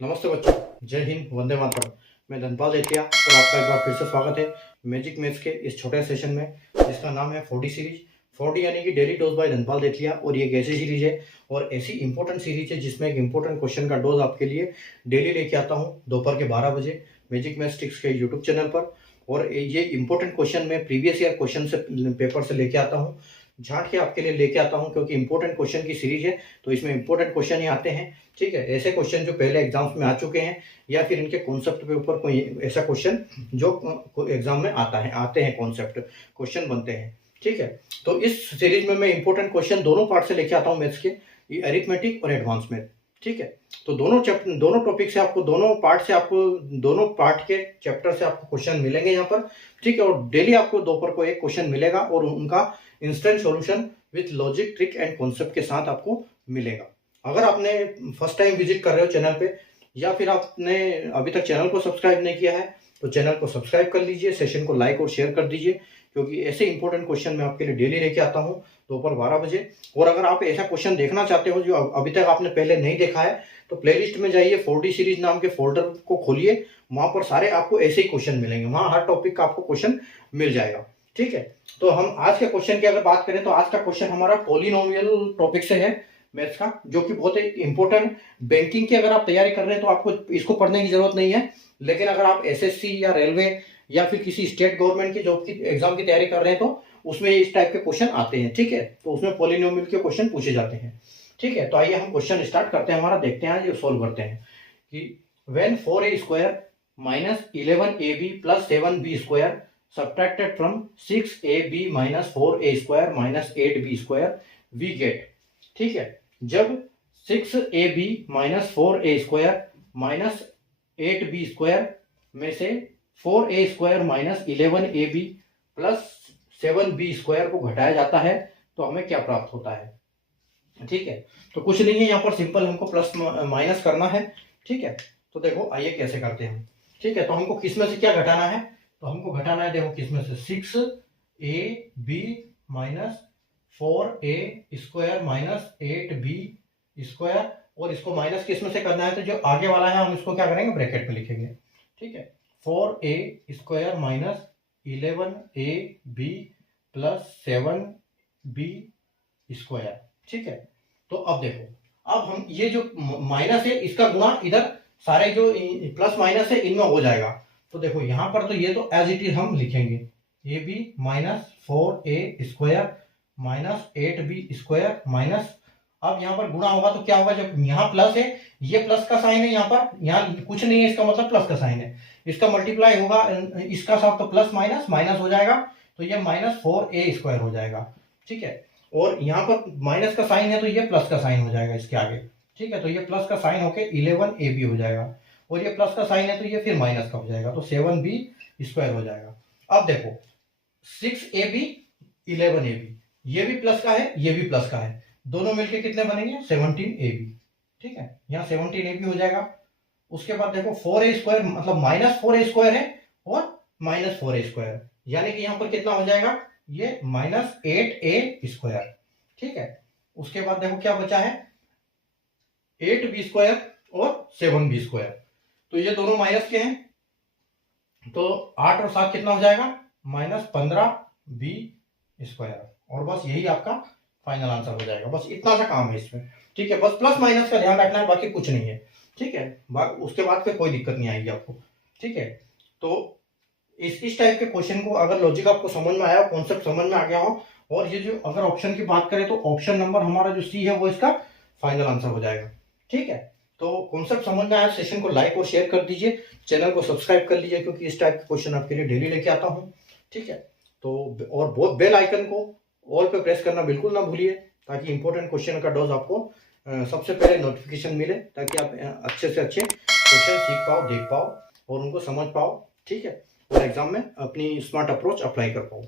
नमस्ते बच्चों, जय हिंद, वंदे मातरम। मैं धनपाल जेठिया और आपका एक बार फिर से स्वागत है मैजिक मैथ्स के इस छोटे सेशन में जिसका नाम है 4D सीरीज। 4D यानी कि डेली डोज बाय धनपाल जेठिया। और ये एक ऐसी सीरीज है और ऐसी इंपॉर्टेंट सीरीज है जिसमें एक इंपॉर्टेंट क्वेश्चन का डोज आपके लिए डेली लेके आता हूँ दोपहर के 12 बजे मैजिक मैथ्स टिक्स के यूट्यूब चैनल पर। और ये इंपॉर्टेंट क्वेश्चन मैं प्रीवियस ईयर क्वेश्चन से पेपर से लेके आता हूँ, झांट के आपके लिए लेके आता हूँ, क्योंकि इंपॉर्टेंट क्वेश्चन की सीरीज है तो इसमें इंपॉर्टेंट क्वेश्चन ही आते हैं। ठीक है, ऐसे क्वेश्चन जो पहले एग्जाम्स में आ चुके हैं या फिर इनके कॉन्सेप्ट के ऊपर कोई ऐसा क्वेश्चन जो एग्जाम में आते हैं, कॉन्सेप्ट क्वेश्चन बनते हैं। ठीक है, तो इस सीरीज में मैं इंपॉर्टेंट क्वेश्चन दोनों पार्ट से लेके आता हूँ मैथ्स के, अरिथमेटिक और एडवांस मैथ। ठीक है, तो दोनों टॉपिक से आपको दोनों पार्ट के चैप्टर से आपको क्वेश्चन मिलेंगे यहाँ पर। ठीक है, और डेली आपको दोपहर को एक क्वेश्चन मिलेगा और उनका instant solution with logic, trick and concept के साथ आपको मिलेगा। अगर आपने फर्स्ट टाइम विजिट कर रहे हो चैनल पे या फिर आपने अभी तक चैनल को सब्सक्राइब नहीं किया है तो चैनल को सब्सक्राइब कर लीजिए, सेशन को लाइक और शेयर कर दीजिए, क्योंकि ऐसे इंपॉर्टेंट क्वेश्चन मैं आपके लिए डेली लेके आता हूँ दोपहर 12 बजे। और अगर आप ऐसा क्वेश्चन देखना चाहते हो जो अभी तक आपने पहले नहीं देखा है तो प्लेलिस्ट में जाइए, 4D सीरीज नाम के फोल्डर को खोलिए, वहां पर सारे आपको ऐसे ही क्वेश्चन मिलेंगे, वहां हर टॉपिक का आपको क्वेश्चन मिल जाएगा। ठीक है, तो हम आज के क्वेश्चन की अगर बात करें तो आज का क्वेश्चन हमारा पॉलिनोमियल टॉपिक से है मैथ्स का, जो कि बहुत ही इंपॉर्टेंट। बैंकिंग की अगर आप तैयारी कर रहे हैं तो आपको इसको पढ़ने की जरूरत नहीं है, लेकिन अगर आप एसएससी या रेलवे या फिर किसी स्टेट गवर्नमेंट की जॉब की एग्जाम की तैयारी कर रहे हैं तो उसमें इस टाइप के क्वेश्चन आते हैं। ठीक है, तो उसमें पॉलिनोमियल के क्वेश्चन पूछे जाते हैं। ठीक है, तो आइए हम क्वेश्चन स्टार्ट करते हैं हमारा, देखते हैं ये सोल्व करते हैं कि when 4a square minus 11ab plus 7b square subtracted from 6ab minus 4a square minus 8b square we get. ठीक है, जब 6ab minus 4a square minus 8b square में से 4a square minus 11ab plus 7b square को घटाया जाता है तो हमें क्या प्राप्त होता है। ठीक है, तो कुछ नहीं है यहाँ पर, सिंपल हमको प्लस माइनस करना है। ठीक है, तो देखो आइए कैसे करते हैं हम। ठीक है, तो हमको किस में से क्या घटाना है, तो हमको घटाना है, देखो किस में से 6ab minus 4a square minus 8b square, और इसको माइनस किस में से करना है, तो जो आगे वाला है हम इसको क्या करेंगे, ब्रैकेट में लिखेंगे। ठीक है, 4a square minus 11ab plus 7b square. ठीक है, तो अब देखो, अब हम ये जो माइनस है इसका गुणा इधर सारे जो प्लस माइनस है इनमें हो जाएगा। तो देखो यहाँ पर तो ये तो एज इट इज हम लिखेंगे, a b minus 4a square minus 8b square minus, अब यहाँ पर गुणा होगा तो क्या होगा, जब यहाँ प्लस है, ये प्लस का साइन है, यहाँ कुछ नहीं है, इसका मतलब प्लस का साइन है, इसका मल्टीप्लाई होगा इसका साथ तो प्लस माइनस माइनस हो जाएगा, तो ये माइनस 4a स्क्वायर हो जाएगा। ठीक है, और यहाँ पर माइनस का साइन है तो ये प्लस का साइन हो जाएगा इसके आगे। ठीक है, तो ये प्लस का साइन होके 11ab हो जाएगा, और ये प्लस का साइन है तो ये फिर माइनस का हो जाएगा, तो 7b स्क्वायर हो जाएगा। अब देखो 6ab 11ab, ये भी प्लस का है, ये भी प्लस का है, दोनों मिलके कितने बनेंगे, 17ab। ठीक है, यहाँ 17ab हो जाएगा। उसके बाद देखो 4a स्क्वायर मतलब माइनस 4a स्क्वायर है और माइनस 4a स्क्वायर, यानी कि यहाँ पर कितना हो जाएगा, ये माइनस 8a स्क्वायर। ठीक है, उसके बाद देखो क्या बचा है, 8b स्क्वायर और 7b स्क्वायर, तो ये दोनों माइनस के हैं, तो 8 और 7 कितना हो जाएगा, माइनस 15b स्क्वायर, और बस यही आपका फाइनल आंसर हो जाएगा। बस इतना सा काम है इसमें। ठीक है, बस प्लस माइनस का ध्यान रखना है, बाकी कुछ नहीं है। ठीक है, उसके बाद फिर कोई दिक्कत नहीं आएगी आपको। ठीक है, तो इस टाइप के क्वेश्चन को अगर लॉजिक आपको समझ में आया, कॉन्सेप्ट समझ में आ गया हो, और ये जो अगर ऑप्शन की बात करें तो ऑप्शन नंबर हमारा जो सी है वो इसका फाइनल आंसर हो जाएगा। ठीक है, तो कॉन्सेप्ट समझ में आया, सेशन को लाइक और शेयर कर दीजिए, चैनल को सब्सक्राइब कर लीजिए, क्योंकि इस टाइप के क्वेश्चन आपके लिए डेली लेके आता हूँ। ठीक है, तो और बेल आइकन को ऑल पे प्रेस करना बिल्कुल ना भूलिए, ताकि इंपॉर्टेंट क्वेश्चन का डोज आपको सबसे पहले नोटिफिकेशन मिले, ताकि आप अच्छे से अच्छे क्वेश्चन सीख पाओ, देख पाओ और उनको समझ पाओ। ठीक है, और एग्जाम में अपनी स्मार्ट अप्रोच अप्लाई कर पाओ।